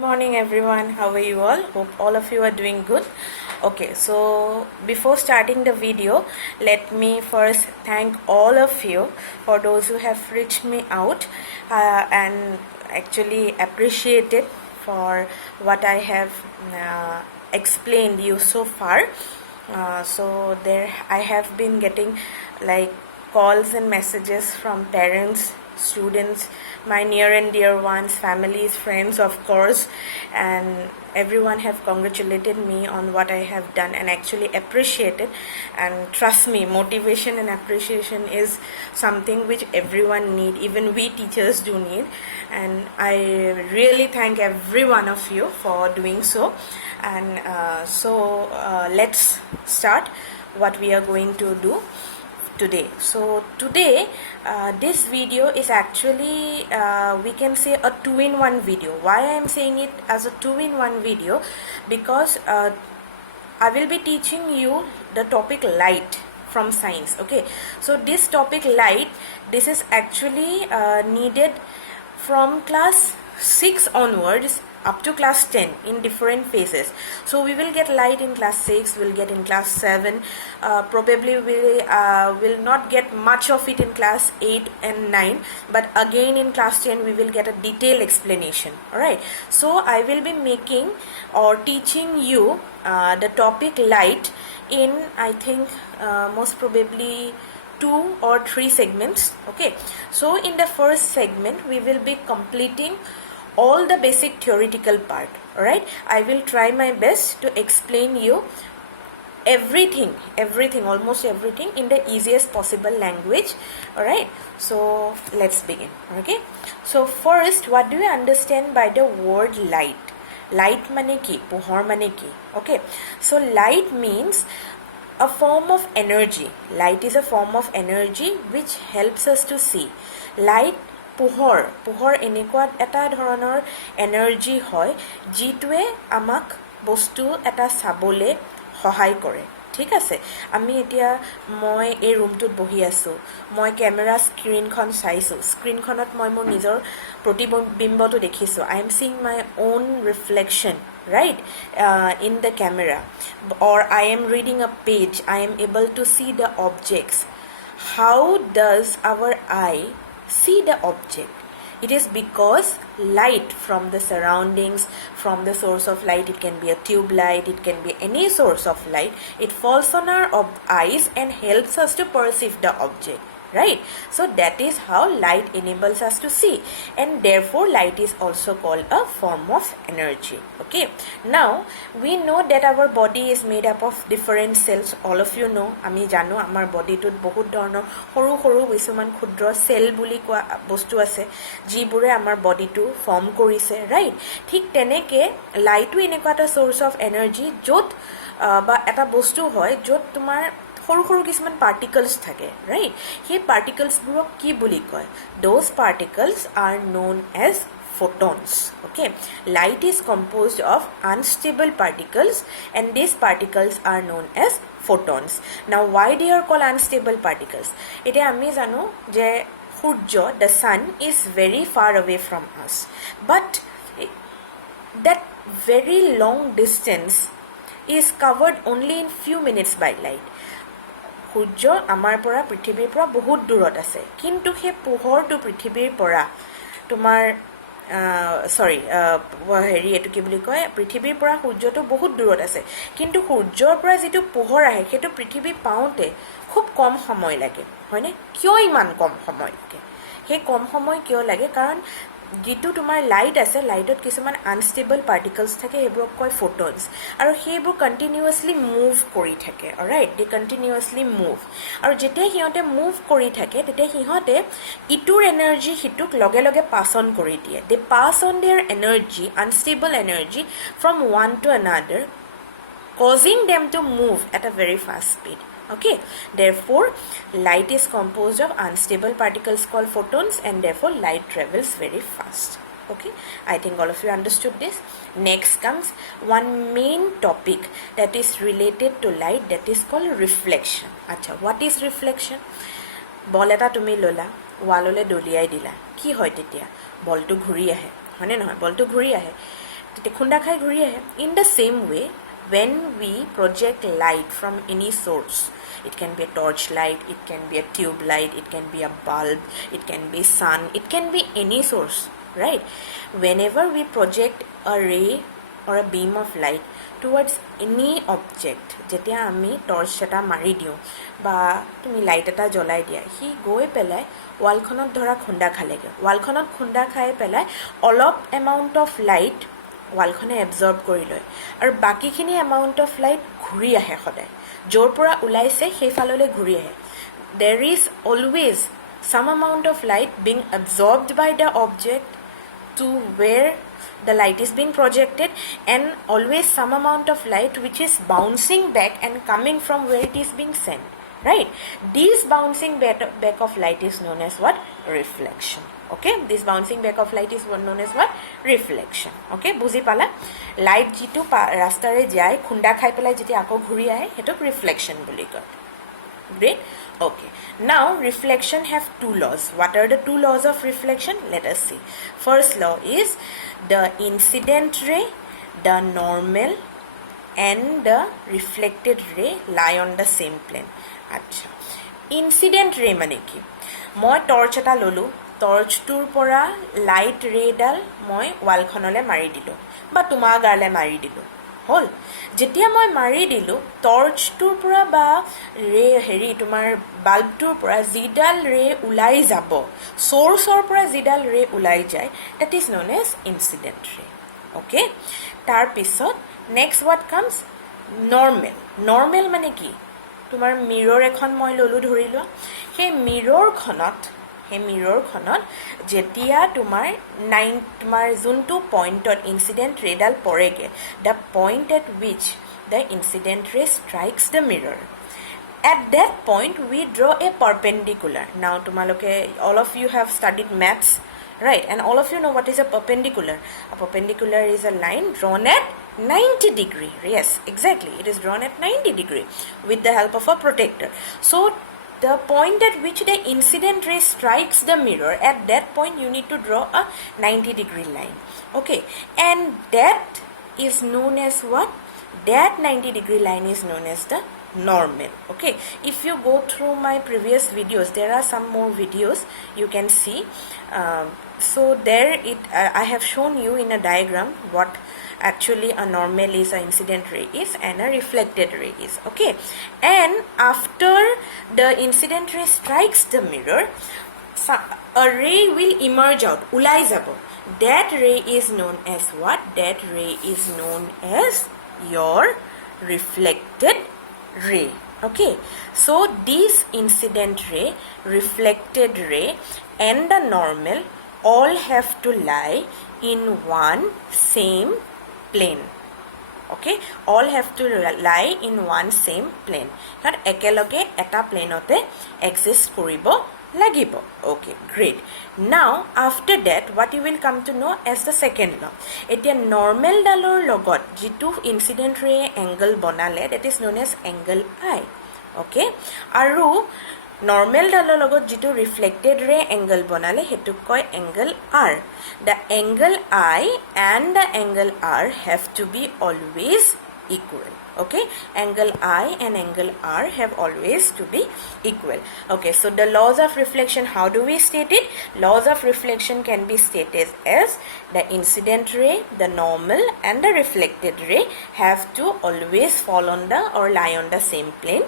Morning everyone, how are you all? Hope all of you are doing good. Okay, so before starting the video, let me first thank all of you for those who have reached me out and actually appreciate it for what I have explained you so far. So there I have been getting like calls and messages from parents, students, my near and dear ones, families, friends, of course, and everyone have congratulated me on what I have done and actually appreciated. And trust me, motivation and appreciation is something which everyone need, even we teachers do need, and I really thank every one of you for doing so. And let's start what we are going to do today. So today this video is actually we can say a two-in-one video. Why I am saying it as a two-in-one video? Because I will be teaching you the topic light from science. Okay, so this topic light, this is actually needed from class 6 onwards up to class 10 in different phases. So we will get light in class 6, we'll get in class 7, probably we will not get much of it in class 8 and 9, but again in class 10 we will get a detailed explanation. Alright, so I will be making or teaching you the topic light in, I think, most probably 2 or 3 segments. Okay, so in the first segment we will be completing all the basic theoretical part. Alright, I will try my best to explain you everything, almost everything in the easiest possible language. Alright, so let's begin. Okay, so first, what do you understand by the word light? Light mane ki, pohor mane ki. Okay, so light means a form of energy. Light is a form of energy which helps us to see. Light, পোহৰ এনেকুৱা এটা ধৰণৰ energy হয় যিটোৱে আমাক বস্তু এটা চাবলৈ সহায় কৰে। ঠিক আছে, আমি এতিয়া মই এই ৰুমটোত বহি আছোঁ, মই কেমেৰা স্ক্ৰীনখন চাইছোঁ, স্ক্ৰীনখনত মই মোৰ নিজৰ প্ৰতিবিম্বটো দেখিছোঁ। আই এম চিং my own reflection, right, in the camera, or I am reading a page, I am able to see the objects. How does our eye see the object? It is because light from the surroundings, from the source of light, it can be a tube light, it can be any source of light, it falls on our eyes and helps us to perceive the object, right? So that is how light enables us to see, and therefore light is also called a form of energy. Okay, now we know that our body is made up of different cells. All of you know, আমি জানো আমাৰ বডিটোত বহুত ধৰণৰ সৰু সৰু কিছুমান ক্ষুদ্ৰ cell বুলি কোৱা বস্তু আছে যিবোৰে আমাৰ বডিটো ফৰ্ম কৰিছে, ৰাইট? ঠিক তেনেকৈ লাইটো এনেকুৱা এটা সোৰ্স অফ এনাৰ্জি য'ত বা এটা বস্তু হয় য'ত তোমাৰ সৰু সৰু কিছুমান পাৰ্টিকলছ থাকে, ৰাইট? সেই পাৰ্টিকলছবোৰক কি বুলি কয়? Those particles are known as photons. Okay, light is composed of unstable particles and these particles are known as photons. Now why they are called unstable particles? Ete ami jano je surya, the sun, is very far away from us, but that very long distance is covered only in few minutes by light. সূৰ্য আমাৰ পৰা পৃথিৱীৰ পৰা বহুত দূৰত আছে, কিন্তু সেই পোহৰটো পৃথিৱীৰ পৰা তোমাৰ হেৰি এইটো কি বুলি কয়, পৃথিৱীৰ পৰা সূৰ্যটো বহুত দূৰত আছে, কিন্তু সূৰ্যৰ পৰা যিটো পোহৰ আহে সেইটো পৃথিৱী পাওঁতে খুব কম সময় লাগে, হয়নে? কিয় ইমান কম সময় লাগে? সেই কম সময় কিয় লাগে? কাৰণ যিটো তোমাৰ লাইট আছে, লাইটত কিছুমান আনষ্টেবল পাৰ্টিকলছ থাকে, সেইবোৰক কয় ফটোনছ, আৰু সেইবোৰ কণ্টিনিউৱাছলি মুভ কৰি থাকে। অলৰাইট, দে কণ্টিনিউৱাছলি মুভ, আৰু যেতিয়া সিহঁতে মুভ কৰি থাকে তেতিয়া সিহঁতে ইটোৰ এনাৰ্জি সিটোক লগে লগে পাছ অন কৰি দিয়ে। They pass on their energy, unstable energy, from one to another, causing them to move at a very fast speed. Okay, therefore light is composed of unstable particles called photons, and therefore light travels very fast. Okay, I think all of you understood this. Next comes one main topic that is related to light, that is called reflection. Acha, what is reflection? Ball eta tumi lola, wall ole doliyai dila, ki hoy tetia? Ball to ghuri ahe, হয়নে নহয়? বলটো ঘূৰি আহে, তেতিয়া খুন্দা খাই ঘূৰি আহে in the same way when we project light from any source, it can be a torch light, it can be a tube light, it can be a bulb, it can be sun, it can be any source, right? Whenever we project a ray or a beam of light towards any object, যেতিয়া আমি torch এটা মাৰি দিওঁ বা তুমি light এটা জ্বলাই দিয়া, সি গৈ পেলাই ৱালখনত ধৰা খুন্দা খালেগৈ, ৱালখনত খুন্দা খাই পেলাই অলপ এমাউণ্ট অফ লাইট ৱালখনে এবজৰ্ব কৰি লয় আৰু বাকীখিনি এমাউণ্ট অফ লাইট ঘূৰি আহে সদায়, য'ৰ পৰা ওলাইছে সেইফাললৈ ঘূৰি আহে. দেৰ is always some amount of light being absorbed by the object to where the light is being projected, and always some amount of light which is bouncing back and coming from where it is being sent, right? This bouncing back of light is known as what? Reflection. Okay, this bouncing back of light is known as what? Reflection. Okay, বুজি পালা? Light যেটো ৰাস্তাৰে যায় খুন্দা খাই পেলাই যেতিয়া আকৌ ঘূৰি আহে হেতুক ৰিফ্লেকশ্যন বুলি কয়. Great. Okay, now reflection have two laws. What are the two laws of reflection? Let us see. First law is the incident ray, the normal and the reflected ray lie on the same plane. Acha, incident ray mane ki moi torch eta lolu, টৰ্চটোৰ পৰা light ৰেডাল মই ৱালখনলৈ মাৰি দিলোঁ বা তোমাৰ গালৈ মাৰি দিলোঁ হ'ল. যেতিয়া মই মাৰি দিলোঁ টৰ্চটোৰ পৰা বা তোমাৰ বাল্বটোৰ পৰা যিডাল ৰে ওলাই যাব, চ'ৰ্চৰ পৰা যিডাল ৰে ওলাই যায়, that is known as incident ray. Okay, তাৰপিছত next what comes normal. Normal মানে কি? তোমাৰ মিৰৰ এখন মই ল'লোঁ ধৰি লোৱা, সেই মিৰৰখনত যেতিয়া তোমাৰ যোনটো পইণ্টত ইনচিডেণ্ট ৰেডাল পৰেগে, the point at which the incident ray strikes the mirror, at that point we draw a perpendicular. Now tumaloke all of you have studied maths, right? And all of you know what is a perpendicular. A perpendicular is a line drawn at 90 degree. Yes, exactly, it is drawn at 90 degree with the help of a protector. So the point at which the incident ray strikes the mirror, at that point you need to draw a 90 degree line. Okay, and that is known as what? That 90 degree line is known as the normal. Okay, if you go through my previous videos, there are some more videos you can see. So there I have shown you in a diagram what actually a normal is, a incident ray is, and a reflected ray is. Okay, and after the incident ray strikes the mirror, a ray will emerge out, ulai jabo. That ray is known as what? That ray is known as your reflected ray. Okay, so this incident ray, reflected ray and the normal all have to lie in one same plane. Okay, all have to lie in one same plane. Not ekeloge eta plane ote exist koribo lagibo. Okay, great. Now after that what you will come to know as the second law. Etia normal dalor logot jitu incident ray angle bonale, that is known as angle I. Okay, aru normal dalor logot jitu reflected ray angle bonale hetuk koy angle R. The angle I and the angle R have to be always equal. Okay, angle I and angle R have always to be equal. Okay, so the laws of reflection, how do we state it? Laws of reflection can be stated as the incident ray, the normal and the reflected ray have to always fall on the or lie on the same plane.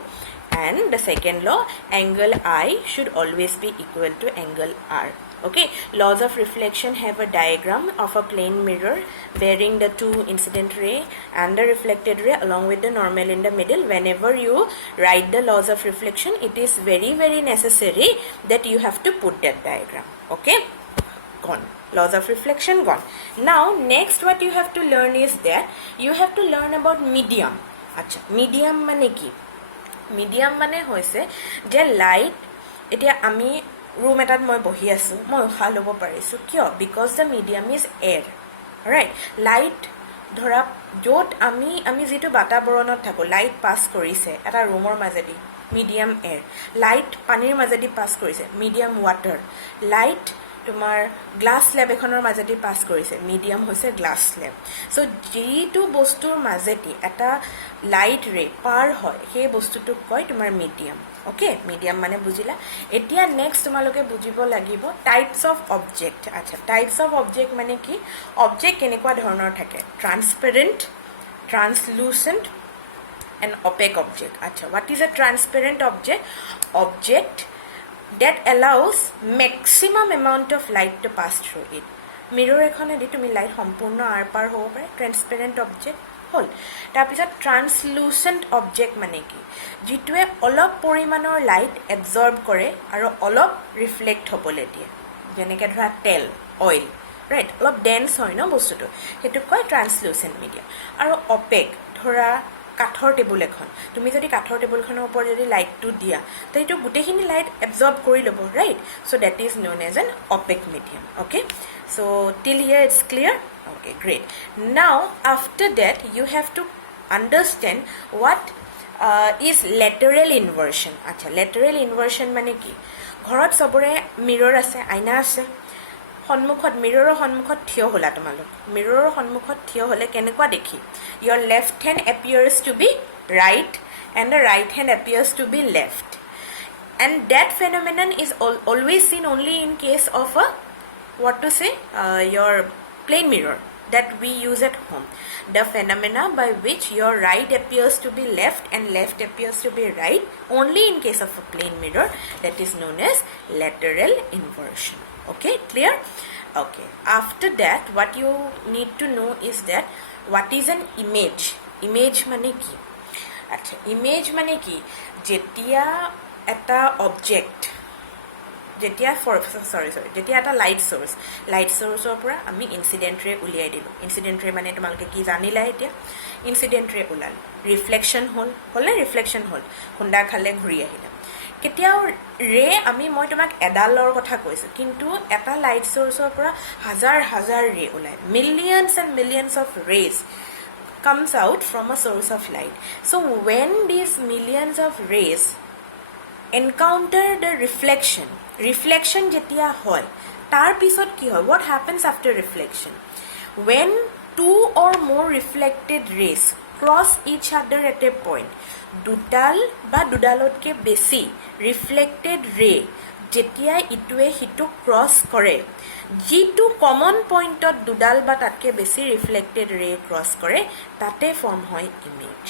And the second law, angle I should always be equal to angle R. Okay, laws of reflection have a diagram of a plane mirror bearing the two incident ray and the reflected ray along with the normal in the middle. Whenever you write the laws of reflection, it is very, very necessary that you have to put that diagram. Okay, gone. Laws of reflection gone. Now next what you have to learn is that you have to learn about medium. Acha, medium mane ki? Medium mane hoise je light etia ami room etat moi bohi asu, moi ukha lobo parisu kyo? Because the medium is air, right? Light ধৰা য'ত আমি যেটো বাতাবৰণত থাকো, light pass কৰিছে এটা ৰুমৰ মাজেদি, medium air. Light পানীৰ মাজেদি পাস কৰিছে, মিডিয়াম ৱাটাৰ. লাইট তোমাৰ গ্লাছ স্লেব এখনৰ মাজেদি পাছ কৰিছে মিডিয়াম হৈছে গ্লাছ স্লেব সো যিটো বস্তুৰ মাজেদি এটা লাইট ৰে পাৰ হয় সেই বস্তুটোক কয় তোমাৰ মিডিয়াম ওকে মিডিয়াম মানে বুজিলা এতিয়া নেক্সট তোমালোকে বুজিব লাগিব টাইপস অফ অবজেক্ট আচ্ছা টাইপস অফ অবজেক্ট মানে কি অবজেক্ট কেনেকুৱা ধৰণৰ থাকে ট্ৰান্সপেৰেন্ট ট্ৰান্সলুসেন্ট and opaque object acha what is a transparent object object that allows maximum amount of light to pass through it mirror ekhone di tumi light sampurna ar par hobo pare transparent object hol tar pisot translucent object mane ki jitue olop porimanor light absorb kore aro olop reflect hobole die jeneke dhara tel oil right olop dense hoy no bostu to hetu koy translucent medium aro opaque dhara কাঠৰ table এখন তুমি যদি কাঠৰ টেবুলখনৰ ওপৰত যদি লাইটটো দিয়া তো এইটো গুটেখিনি লাইট এবজৰ্ব কৰি লব right so that is known as an opaque medium okay so till here it's clear okay great now after that you have to understand what is lateral inversion আচ্ছা লেটাৰেল ইনভাৰ্সন মানে কি ঘৰত সবৰে মিৰৰ আছে আইনা আছে সন্মুখত মিৰৰৰ সন্মুখত থিয় হলা তোমালোক মিৰৰৰ সন্মুখত থিয় হলে কেনেকুৱা দেখি your left hand appears to be right and the right hand appears to be left and that phenomenon is always seen only in case of a what to say your plane mirror that we use at home the phenomena by which your right appears to be left and left appears to be right only in case of a plane mirror that is known as lateral inversion okay clear okay after that what you need to know is that what is an image mane ki acha image mane ki jetia eta object jetia jetia eta light source opora ami incident ray uliyai dilu incident ray mane tumalke ki janila etia incident ray ulal reflection hole reflection hol khunda khale ghuri ahila কেতিয়াও ৰে আমি মই তোমাক এডালৰ কথা কৈছো কিন্তু এটা light সোৰ্সৰ পৰা হাজাৰ হাজাৰ ৰে ওলাই millions and millions of rays comes out from a source of light so when these millions of rays encounter the reflection jetia hoy tar pisot ki hoy what happens after reflection when two or more reflected rays cross each other at a point দুডাল বা দুডালতকে বেছি reflected রে যেতিয়া ইটুৱে হিটু cross কৰে যিটো common পয়েন্টত দুডাল বা তাতকে বেছি ৰিফ্লেক্টেড ৰে ক্ৰস কৰে তাতে ফর্ম হয় ইমেজ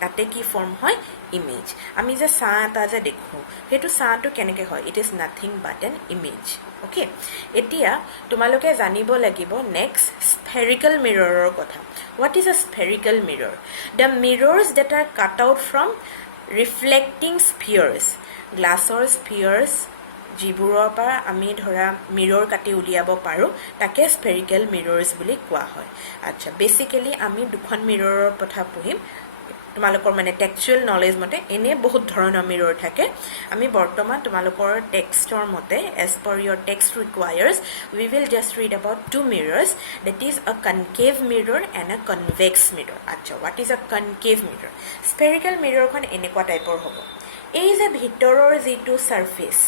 তাতে কি ফর্ম হয় ইমেজ আমি যে সা এটা যে দেখো হেতু সাটো কেনেকে হয় it is nothing but N image okay এতিয়া তোমালোকে জানিব লাগিব নেক্সট spherical mirror কথা what is a spherical mirror the mirrors that are cut out from reflecting spheres glassor spheres জিবোৰৰ পৰা আমি ধৰা মিৰৰ কাটি উলিয়াব পাৰো তাকে spherical mirrors বুলি কোৱা হয় আচ্ছা বেসিক্যালি আমি দুখন মিৰৰৰ কথা পঢ়িম তোমালোকৰ মানে টেক্সচুৱেল নলেজ মতে এনে বহুত ধৰণৰ মিৰৰ থাকে আমি বৰ্তমান তোমালোকৰ টেক্সটৰ মতে as per your text requires we will just read about two mirrors that is a concave mirror and a convex mirror আচ্ছা what is a concave mirror spherical mirror খন এনেকুৱা টাইপৰ হ'ব এই যে ভিতৰৰ যেটো সাৰফেস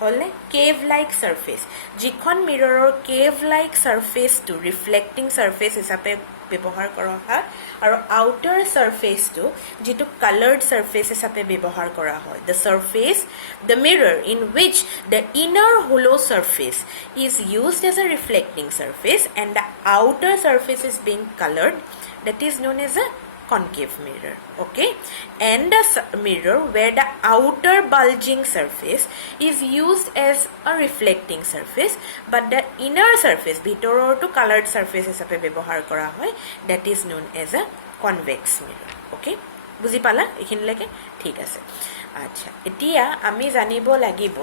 হলে কেভ লাইক সাৰফেস যিখন মিৰৰৰ কেভ লাইক সাৰফেস টু ৰিফ্লেক্টিং সাৰফেস হিচাপে ব্যৱহাৰ কৰা হয় আৰু আউটাৰ সাৰফেস টু যেটো কালাৰ্ড সাৰফেস হিচাপে ব্যৱহাৰ কৰা হয় the surface the mirror in which the inner hollow surface is used as a reflecting surface and the outer surface is being colored that is known as a concave mirror okay and a mirror where the outer bulging surface is used as a reflecting surface but the inner surface bhitoror to colored surface hisabe byabohar kora hoy that is known as a convex mirror okay বুজি পালা এখিনলৈকে ঠিক আছে আচ্ছা এতিয়া আমি জানিব লাগিব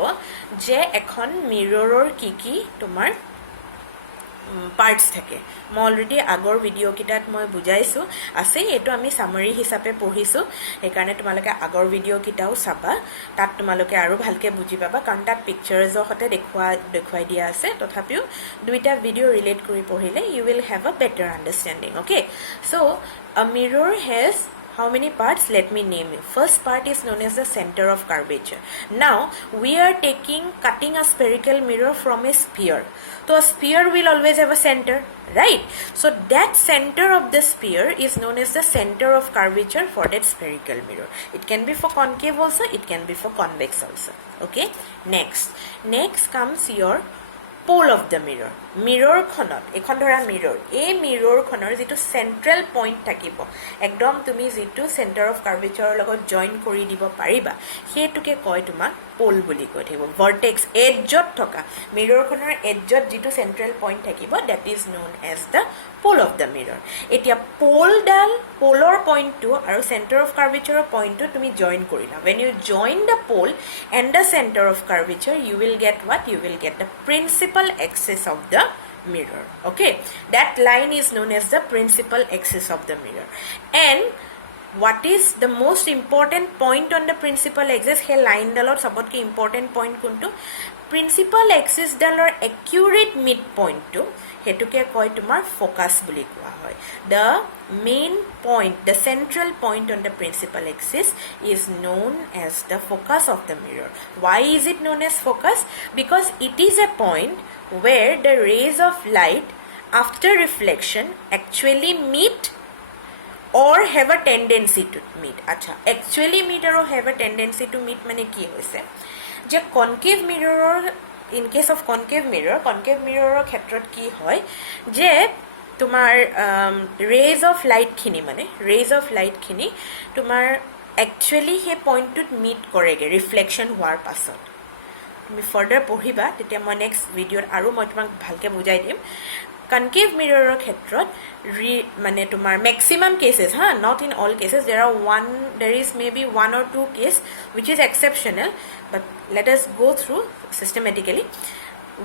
যে এখন মিৰৰৰ কি তোমাৰ parts থাকে মই অলৰেডি আগৰ ভিডিও কিটাত মই বুজাইছো আছে এটো আমি সামাৰি হিচাপে পঢ়িছো একাৰণে তোমালোকে আগৰ ভিডিও কিটাও চাবা তাত তোমালোকে আৰু ভালকে বুজি পাবা কাৰণ তাত পিকচাৰছ হতে দেখুৱাই দিয়া আছে তথাপিও দুইটা ভিডিও ৰিলেট কৰি পঢ়িলে you will have a better understanding okay so a mirror has How many parts? Let me name you. First part is known as the center of curvature. Now we are cutting a spherical mirror from a sphere. So a sphere will always have a center, right? So that center of the sphere is known as the center of curvature for that spherical mirror. It can be for concave also, it can be for convex also. Okay, next comes your pole of the mirror. Mirror khonot ekhon dhora mirror, a mirror khonor jitu central point thakibo, ekdom tumi jitu center of curvature logot join kori dibo pariba, hetuke koi tumak pole buli koi thibo. Vertex edge ot thoka mirror khonor edge ot jitu central point thakibo, that is known as the pole of the mirror. Etia polar point to aru center of curvature point to tumi join korila. When you join the pole and the center of curvature, you will get what? You will get the principal axis of the mirror. Okay, that line is known as the principal axis of the mirror. And what is the most important point on the principal axis? He line dalot sabotke important point kuntu principal axis dalor accurate midpoint to hetuke koi tumar focus buli koa hoy. The main point, the central point on the principal axis is known as the focus of the mirror. Why is it known as focus? Because it is a point where the rays of light after reflection actually meet or have a tendency to meet. Acha, actually meet or have a tendency to meet mane ki hoise je concave mirror, in case of concave mirror khetrot ki hoy je tumar rays of light khini tumar actually he point to meet korege reflection hoar pasot. তুমি further পঢ়িবা তেতিয়া মই next ভিডিওত আৰু মই তোমাক ভালকে বুজাই দিম. Concave mirror ক্ষেত্ৰত মানে তোমাৰ maximum cases, not in all cases, there is maybe one or two case which is exceptional, but let us go through systematically.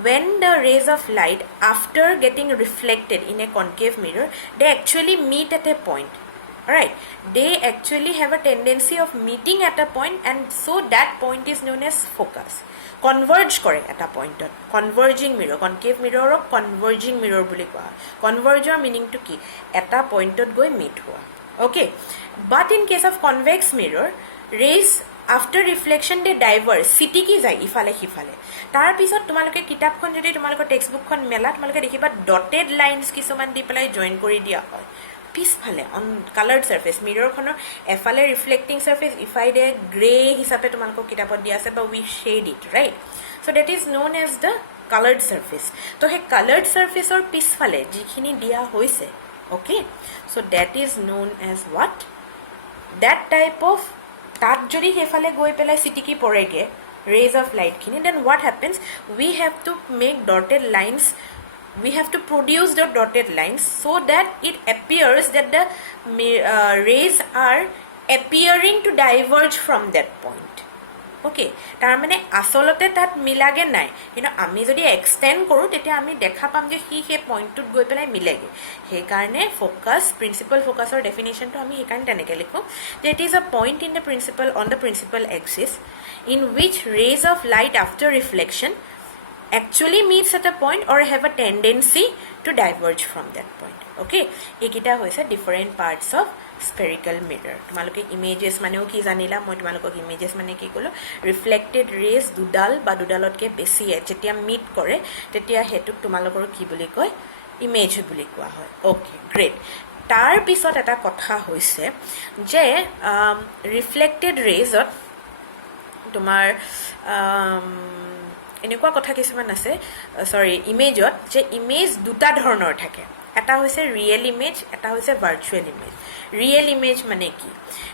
When the rays of light after getting reflected in a concave mirror, they actually meet at a point. Right, they actually have a tendency of meeting at a point, and so that point is known as focus. Converge kore at a point, converging mirror, concave mirror or converging mirror boli koa. Converger meaning to ki at a point goi meet hua. Okay, but in case of convex mirror, rays after reflection they diverge, city ki jai ifale hifale. Tar pisot tumaloke kitab khon jodi tumaloke textbook khon mela tumaloke dekhiba dotted lines kisuman di pelai join kori dia hoy. পিছফালে on colored surface mirror khonor এফালে reflecting surface ইফাইডে gray হিসাবে তোমালক কিতাপত দিয়া আছে বা we shade it, right? So that is known as the colored surface. তো হে colored surface or পিছফালে যিখিনি দিয়া হৈছে, okay, so that is known as what? That type of তাত যদি হেফালে গৈ পেলাই চিটিকি পৰেগে rays of light খিনি, then what happens? We have to make dotted lines. We have to produce the dotted lines so that it appears that the rays are appearing to diverge from that point. Okay, tar mane asolote tat milage nai, ami jodi extend koru tete ami dekha pam je he point tut goi pelai milege. He karne focus, principal focus or definition to ami he kan teneke likho that is a point in the principal on the principal axis in which rays of light after reflection actually meets at a point or have a tendency to diverge from that point. Okay, ekita hoise different parts of spherical mirror. Tumaloke images maneo ki janila, moi tumalok images mane ki kolo reflected rays dudal ba dudalotke beshi jetia meet kore tetia hetuk tumalokor ki boli koy image boli koa hoy. Okay, great. Tar pisot eta kotha hoise je reflected rays ot tumar এনেকুৱা কথা কিছুমান আছে ইমেজত যে image দুটা ধৰণৰ থাকে, এটা হৈছে ৰিয়েল ইমেজ, এটা হৈছে ভাৰ্চুৱেল ইমেজ. ৰিয়েল ইমেজ মানে কি?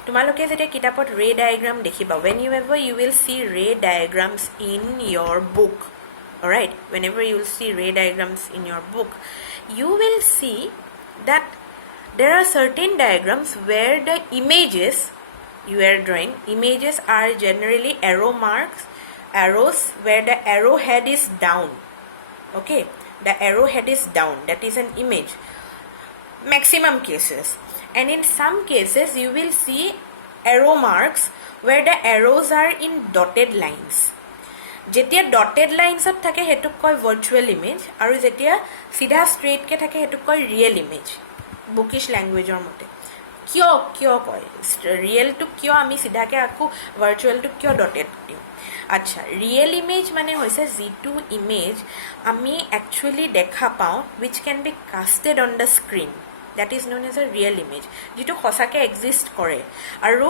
তোমালোকে যেতিয়া কিতাপত ৰে ডায়াগ্ৰাম দেখিবা, whenever you will see ray diagrams in your book, alright, whenever you will see ray diagrams in your book, you will see that there are certain diagrams where the images you are drawing, images are generally arrows where the arrowhead is down. Okay, the arrowhead is down, that is an image. Maximum cases. And in some cases you will see arrow marks where the arrows are in dotted lines. Jetia dotted lines at thake hetuk koi virtual image aru jetia sidha straight ke thake hetuk koi real image, bookish language or mote. কিয় কয় ৰিয়েলটো কিয় আমি চিধাকৈ আকৌ ভাৰ্চুৱেলটো কিয় dotted দিওঁ আচ্ছা real image মানে হৈছে যিটো ইমেজ আমি একচুৱেলি দেখা পাওঁ which can be casted on the screen that is known as a real image যিটো সঁচাকৈ এক্সিষ্ট কৰে আৰু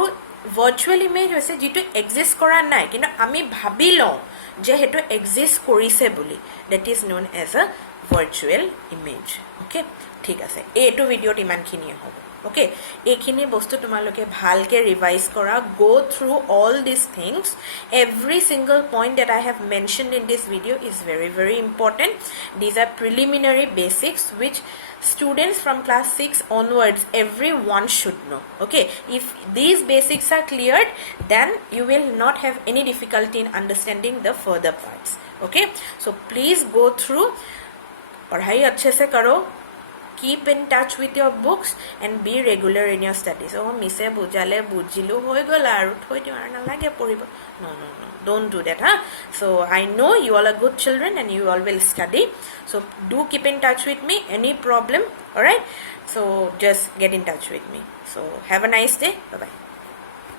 ভাৰ্চুৱেল ইমেজ হৈছে যিটো এক্সিষ্ট কৰা নাই কিন্তু আমি ভাবি লওঁ যে সেইটো এক্সিষ্ট কৰিছে বুলি that is known as a virtual image okay ঠিক আছে এইটো ভিডিঅ'ত ইমানখিনিয়ে হ'ব okay এইখিনি বস্তু তোমালোকে ভালকে ৰিভাইজ কৰা go through all these things every single point that I have mentioned in this video is very very important these are preliminary basics which students from class 6 onwards everyone should know okay if these basics are cleared then you will not have any difficulty in understanding the further parts okay so please go through पढ़ाई अच्छे से करो keep in touch with your books and be regular in your studies oh mise bujale bujilu hoi gola aru thoi diu ar nalage poribo no don't do that huh so I know you all are good children and you all will study so do keep in touch with me any problem all right so just get in touch with me so have a nice day bye bye